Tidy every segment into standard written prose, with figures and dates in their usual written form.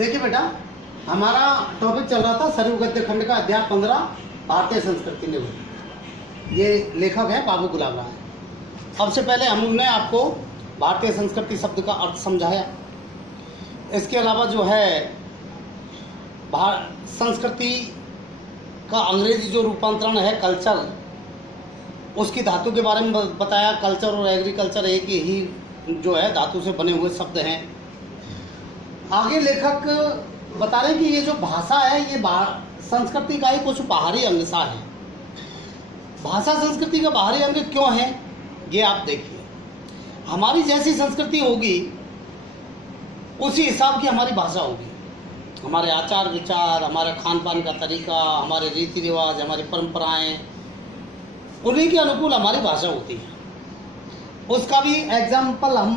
देखिए बेटा, हमारा टॉपिक चल रहा था सरयू गद्य खंड का अध्याय 15 भारतीय संस्कृति निबंध। ये लेखक है बाबू गुलाब राय। सबसे पहले हमने आपको भारतीय संस्कृति शब्द का अर्थ समझाया। इसके अलावा जो है संस्कृति का अंग्रेजी जो रूपांतरण है कल्चर, उसकी धातु के बारे में बताया। कल्चर और एग्रीकल्चर एक ही जो है धातु से बने हुए शब्द हैं। आगे लेखक बता रहे हैं कि ये जो भाषा है ये संस्कृति का ही कुछ बाहरी अंग सा है। भाषा संस्कृति का बाहरी अंग क्यों है ये आप देखिए। हमारी जैसी संस्कृति होगी उसी हिसाब की हमारी भाषा होगी। हमारे आचार विचार, हमारे खान पान का तरीका, हमारे रीति रिवाज, हमारी परंपराएं, उन्हीं के अनुकूल हमारी भाषा होती है। उसका भी एग्जाम्पल हम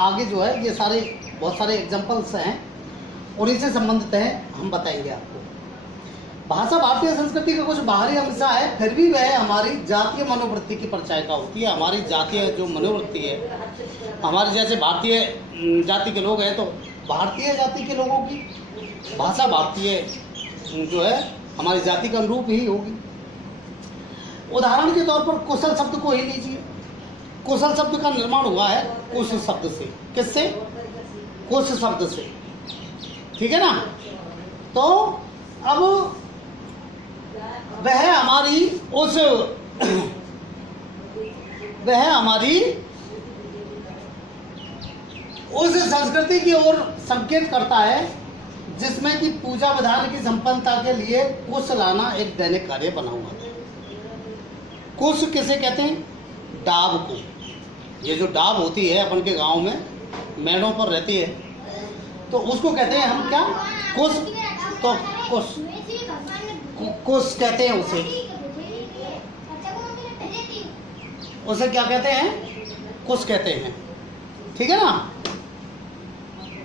आगे जो है ये सारे बहुत सारे एग्जाम्पल्स हैं, उन्हीं से संबंधित हैं, हम बताएंगे आपको। भाषा भारतीय संस्कृति का कुछ बाहरी अंश है, फिर भी वह हमारी जातीय मनोवृत्ति की परिचायिका होती है। हमारी जातीय जो मनोवृत्ति है, हमारे जैसे भारतीय जाति के लोग हैं तो भारतीय जाति के लोगों की भाषा भारतीय जो है हमारी जाति के अनुरूप ही होगी। उदाहरण के तौर पर कुशल शब्द को ही लीजिए। कुशल शब्द का निर्माण हुआ है कुश शब्द से। किससे? कुश शब्द से, ठीक है ना। तो अब वह हमारी उस संस्कृति की ओर संकेत करता है जिसमें कि पूजा विधान की संपन्नता के लिए कुश लाना एक दैनिक कार्य बना हुआ है। कुश किसे कहते हैं? डाब को। ये जो डाब होती है अपन के गांव में मेड़ों पर रहती है, तो उसको कहते हैं हम क्या? कुश। तो कुश कहते हैं उसे क्या कहते हैं? कुश कहते हैं, ठीक है ना।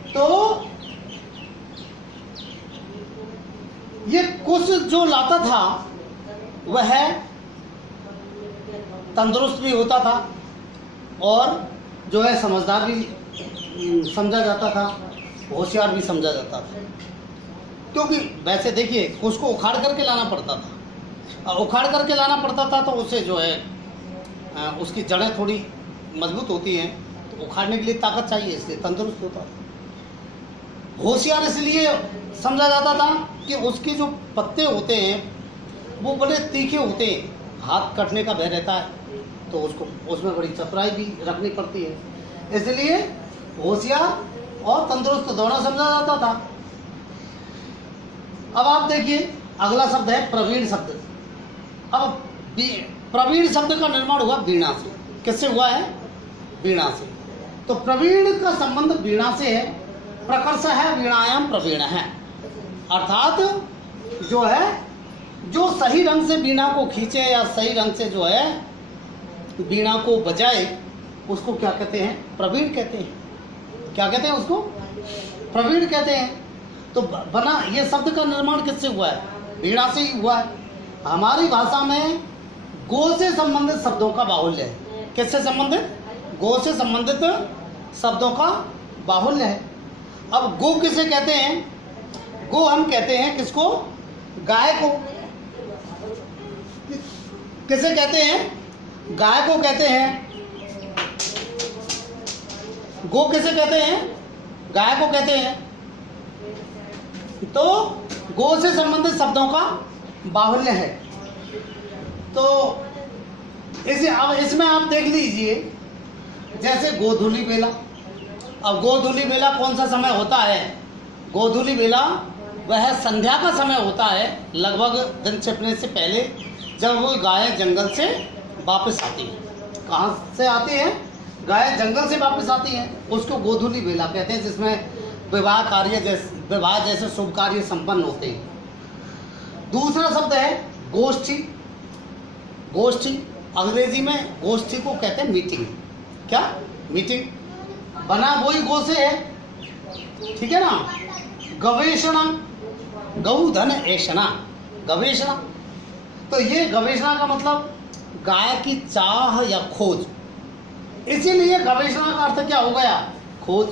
तो ये कुश जो लाता था वह तंदुरुस्त भी होता था और जो है समझदार भी समझा जाता था, होशियार भी समझा जाता था। क्योंकि वैसे देखिए कुश को उखाड़ करके लाना पड़ता था, उखाड़ करके लाना पड़ता था तो उसे जो है उसकी जड़ें थोड़ी मजबूत होती हैं, तो उखाड़ने के लिए ताकत चाहिए, इसलिए तंदुरुस्त होता था। होशियार इसलिए समझा जाता था कि उसके जो पत्ते होते हैं वो बड़े तीखे होते हैं, हाथ कटने का भय रहता है, तो उसको उसमें बड़ी चतुराई भी रखनी पड़ती है, इसलिए होशियार और तंदुरुस्त दोनों समझा जाता था। अब आप देखिए अगला शब्द है प्रवीण शब्द। अब प्रवीण शब्द का निर्माण हुआ वीणा से। किससे हुआ है? वीणा से। तो प्रवीण का संबंध वीणा से है। प्रकर्ष है वीणायाम प्रवीण है, अर्थात जो है जो सही रंग से वीणा को खींचे या सही रंग से जो है वीणा को बजाए उसको क्या कहते हैं? प्रवीण कहते हैं। क्या कहते हैं उसको? प्रवीण कहते हैं। तो बना ये शब्द का निर्माण किससे हुआ है? वीणा से ही हुआ है। हमारी भाषा में गो से संबंधित शब्दों का बाहुल्य है। किससे संबंधित? गो से संबंधित शब्दों का बाहुल्य है। अब गो किसे कहते हैं? गो हम कहते हैं किसको? गाय को। किसे कहते हैं? गाय को कहते हैं। गो किसे कहते हैं? गाय को कहते हैं। तो गो से संबंधित शब्दों का बाहुल्य है। तो अब इसमें आप देख लीजिए, जैसे गोधूली बेला। अब गोधूली बेला कौन सा समय होता है? गोधूली बेला वह संध्या का समय होता है, लगभग दिन छिपने से पहले, जब वो गाय जंगल से वापस आती है। कहाँ से आती है? गाय जंगल से वापस आती है, उसको गोधूली बेला कहते हैं, जिसमें विवाह जैसे शुभ कार्य संपन्न होते हैं। दूसरा शब्द है गोष्ठी। गोष्ठी अंग्रेजी में गोष्ठी को कहते हैं मीटिंग। क्या? मीटिंग। बना वही गो से है, ठीक है ना। गवेषणा, गौ धन ऐषणा, गवेषणा। तो ये गवेषणा का मतलब गाय की चाह या खोज, इसीलिए गवेषणा का अर्थ क्या हो गया? खोज।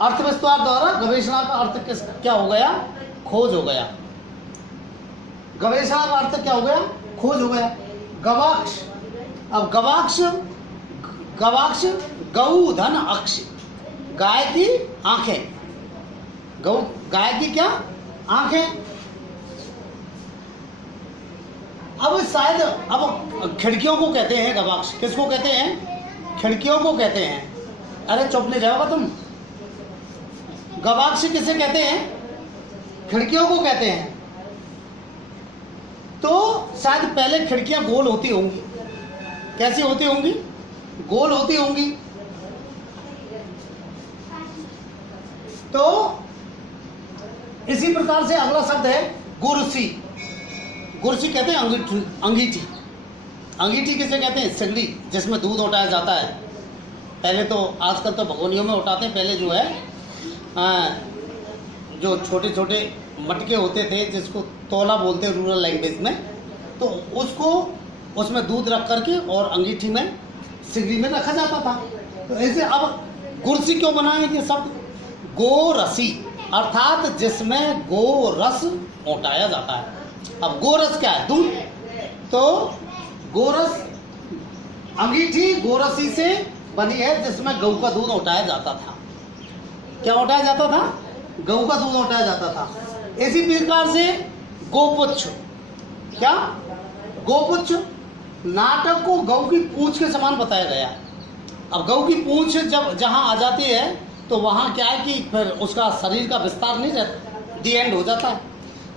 अर्थ विस्तार द्वारा गवेषणा का अर्थ क्या हो गया? खोज हो गया। गवेषणा का अर्थ क्या हो गया? खोज हो गया। गवाक्ष, अब गवाक्ष, गवाक्ष गौ धन अक्ष, गाय की आंखें, गौ गाय की क्या आंखें। अब शायद अब खिड़कियों को कहते हैं गवाक्ष, किसको कहते हैं? खिड़कियों को कहते हैं। अरे चुप नहीं जाओगा तुम। गवाक्ष किसे कहते हैं? खिड़कियों को कहते हैं। तो शायद पहले खिड़कियां गोल होती होंगी। कैसी होती होंगी? गोल होती होंगी। तो इसी प्रकार से अगला शब्द है गुरसी। गुरसी कहते हैं अंगीठी। अंगीठी, अंगीठी किसे कहते हैं? सिगड़ी, जिसमें दूध उठाया जाता है। पहले तो, आजकल तो भगोनियों में उठाते हैं, पहले जो है जो छोटे छोटे मटके होते थे, जिसको तौला बोलते हैं रूरल लैंग्वेज में, तो उसको उसमें दूध रख करके और अंगीठी में, सिगड़ी में रखा जाता था। तो ऐसे अब गुरसी क्यों बना है ये शब्द? गोरसी, अर्थात जिसमें गोरस ओटाया जाता है। अब गोरस क्या है? दूध। तो गोरस, अंगीठी गोरसी से बनी है, जिसमें गऊ का दूध उठाया जाता था। क्या उठाया जाता था? गऊ का दूध उठाया जाता था। इसी प्रकार से गोपुच्छ, क्या? गोपुच्छ, नाटक को गऊ की पूंछ के समान बताया गया। अब गऊ की पूंछ जब जहां आ जाती है तो वहां क्या है कि फिर उसका शरीर का विस्तार नहीं रहता, दी एंड हो जाता है।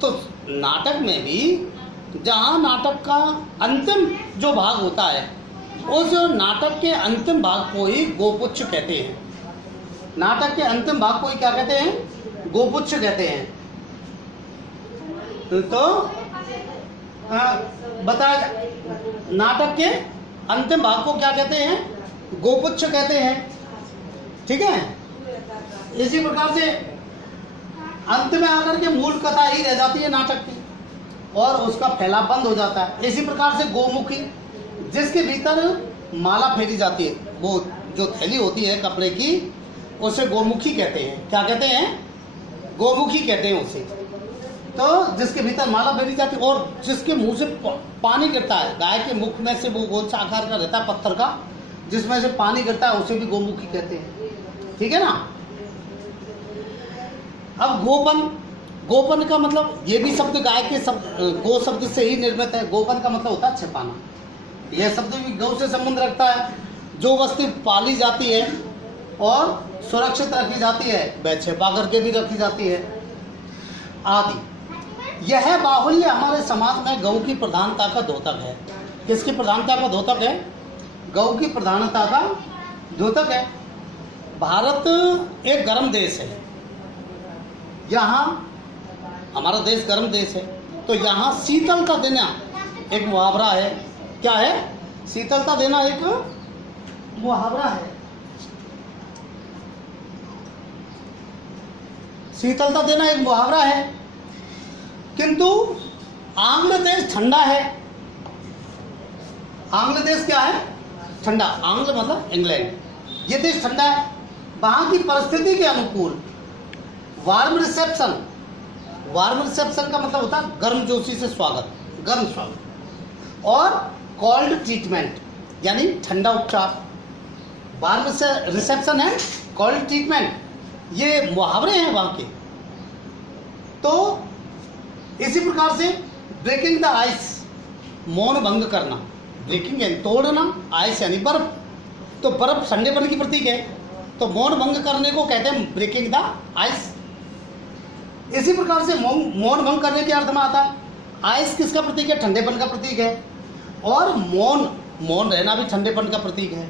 तो नाटक में भी जहां नाटक का अंतिम जो भाग होता है, उस नाटक के अंतिम भाग को ही गोपुच्छ कहते हैं। नाटक के अंतिम भाग को ही क्या कहते हैं? गोपुच्छ कहते हैं। तो बताया, नाटक के अंतिम भाग को क्या कहते हैं? गोपुच्छ कहते हैं। ठीक है। इसी प्रकार से अंत में आकर के मूल कथा ही रह जाती है नाटक की, और उसका फैलाव बंद हो जाता है। इसी प्रकार से गोमुखी, जिसके भीतर माला फेरी जाती है, वो जो थैली होती है कपड़े की, उसे गोमुखी कहते हैं। क्या कहते हैं? गोमुखी कहते हैं उसे। तो जिसके भीतर माला फेरी जाती है और जिसके मुंह से पानी गिरता है, गाय के मुख में से वो गोल सा आकार का रहता है पत्थर का, जिसमें से पानी गिरता है, उसे भी गोमुखी कहते हैं। ठीक है ना। अब गोपन, गोपन का मतलब, ये भी शब्द गाय के शब्द, गो शब्द से ही निर्मित है। गोपन का मतलब होता है छिपाना। यह शब्द भी गौ से संबंध रखता है। जो वस्तु पाली जाती है और सुरक्षित रखी जाती है, वह छिपा करके भी रखी जाती है आदि। यह बाहुल्य हमारे समाज में गौ की प्रधानता का द्योतक है। किसकी प्रधानता का द्योतक है? गौ की प्रधानता का द्योतक है। भारत एक गर्म देश है। यहाँ हमारा देश गर्म देश है, तो यहाँ शीतलता देना एक मुहावरा है। क्या है? शीतलता देना एक मुहावरा है। शीतलता देना एक मुहावरा है। किंतु आंग्ल देश ठंडा है। आंग्ल देश क्या है? ठंडा। आंग्ल मतलब इंग्लैंड। ये देश ठंडा है। वहाँ की परिस्थिति के अनुकूल वार्म रिसेप्शन, वार्म रिसेप्शन का मतलब होता है गर्मजोशी से स्वागत, गर्म स्वागत, और कोल्ड ट्रीटमेंट यानी ठंडा उपचार। वार्म रिसेप्शन है, कोल्ड ट्रीटमेंट, ये मुहावरे हैं वहाँ के। तो इसी प्रकार से ब्रेकिंग द आइस, मौन भंग करना, ब्रेकिंग यानी तोड़ना, आइस यानी बर्फ, तो बर्फ ठंडेपन की प्रतीक है, तो मौन भंग करने को कहते हैं ब्रेकिंग द आइस। इसी प्रकार से मौन भंग करने के अर्थ में आता है। आइस किसका प्रतीक है? ठंडेपन का प्रतीक है, और मौन रहना भी ठंडेपन का प्रतीक है।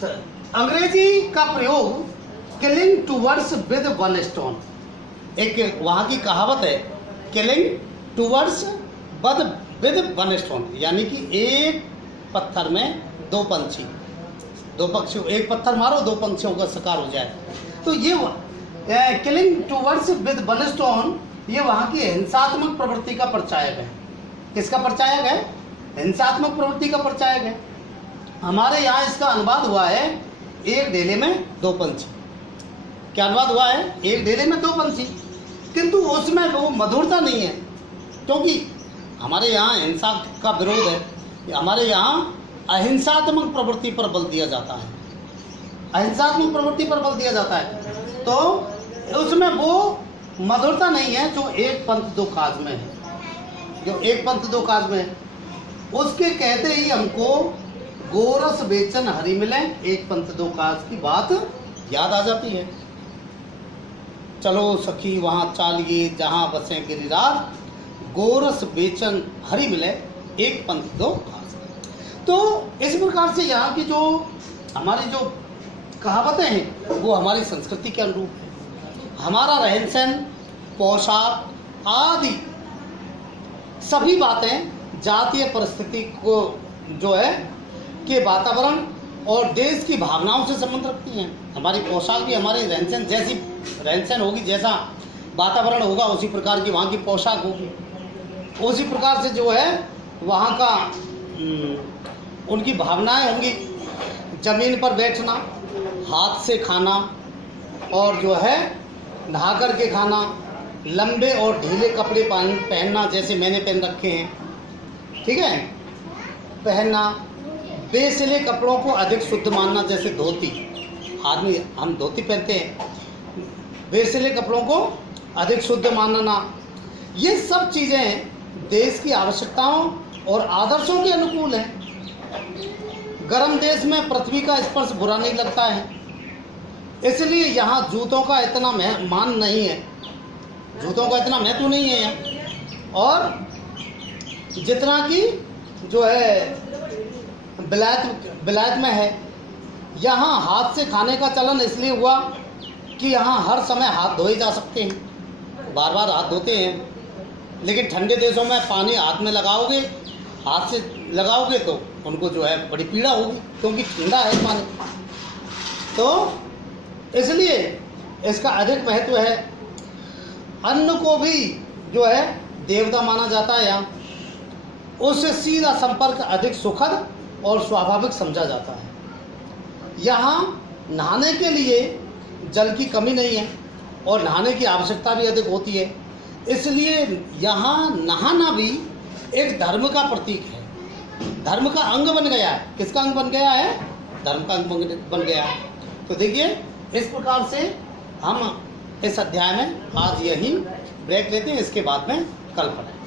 तो अंग्रेजी का प्रयोग killing two words with one stone, एक वहाँ की कहावत है, killing two words with one stone, यानी कि एक पत्थर में दो पंछी, दो पक्षियों, एक पत्थर मारो दो पंछियों का शिकार हो जाए। तो ये killing two words with one stone, ये वहाँ की हिंसात्मक प्रवृत्ति का प्रचायक है। किसका प्रचायक है? हिंसात्मक प्रवृत्ति का प्रचायक है। हमारे यहाँ इसका अनुवाद हुआ है एक ढेले में दो पंछी। क्या अनुवाद हुआ है, एक ढेले में दो पंछी, किंतु उसमें वो मधुरता नहीं है, क्योंकि हमारे यहाँ हिंसा का विरोध है। हमारे यहाँ अहिंसात्मक प्रवृत्ति पर बल दिया जाता है, अहिंसात्मक प्रवृत्ति पर बल दिया जाता है, तो उसमें वो मधुरता नहीं है जो एक पंथ दो काज में है, जो एक पंथ दो काज में है। उसके कहते ही हमको गोरस बेचन हरि मिले, एक पंथ दो काज की बात याद आ जाती है। चलो सखी वहाँ चालिए जहाँ बसे गिरिराज, गोरस बेचन हरि मिले, एक पंथ दो काज। तो इस प्रकार से यहाँ की जो हमारी जो कहावतें हैं वो हमारी संस्कृति के अनुरूप है। हमारा रहन सहन, पोशाक आदि सभी बातें जातीय परिस्थिति को जो है के वातावरण और देश की भावनाओं से संबंध रखती हैं। हमारी पोशाक भी हमारे रहन सहन, जैसी रहन सहन होगी, जैसा वातावरण होगा उसी प्रकार की वहाँ की पोशाक होगी, उसी प्रकार से जो है वहाँ का उनकी भावनाएं होंगी। जमीन पर बैठना, हाथ से खाना और जो है नहा कर के खाना, लंबे और ढीले कपड़े पहनना जैसे मैंने पहन रखे हैं, ठीक है, पहनना, बेसिले कपड़ों को अधिक शुद्ध मानना जैसे धोती, आदमी हम धोती पहनते हैं, बेसिले कपड़ों को अधिक शुद्ध मानना, ये सब चीज़ें देश की आवश्यकताओं और आदर्शों के अनुकूल हैं। गर्म देश में पृथ्वी का स्पर्श बुरा नहीं लगता है, इसलिए यहाँ जूतों का इतना मान नहीं है, जूतों का इतना महत्व नहीं है यहाँ। और जितना कि जो है विलायत में है, यहाँ हाथ से खाने का चलन इसलिए हुआ कि यहाँ हर समय हाथ धोए जा सकते हैं, बार बार हाथ धोते हैं। लेकिन ठंडे देशों में पानी हाथ में लगाओगे, हाथ से लगाओगे तो उनको जो है बड़ी पीड़ा होगी, क्योंकि ठंडा है पानी। तो इसलिए इसका अधिक महत्व है। अन्न को भी जो है देवता माना जाता है यहाँ, उससे सीधा संपर्क अधिक सुखद और स्वाभाविक समझा जाता है। यहाँ नहाने के लिए जल की कमी नहीं है और नहाने की आवश्यकता भी अधिक होती है, इसलिए यहाँ नहाना भी एक धर्म का प्रतीक है, धर्म का अंग बन गया है। किसका अंग बन गया है? धर्म का अंग बन गया है। तो देखिए इस प्रकार से हम इस अध्याय में आज यही ब्रेक लेते हैं, इसके बाद में कल पढ़ें।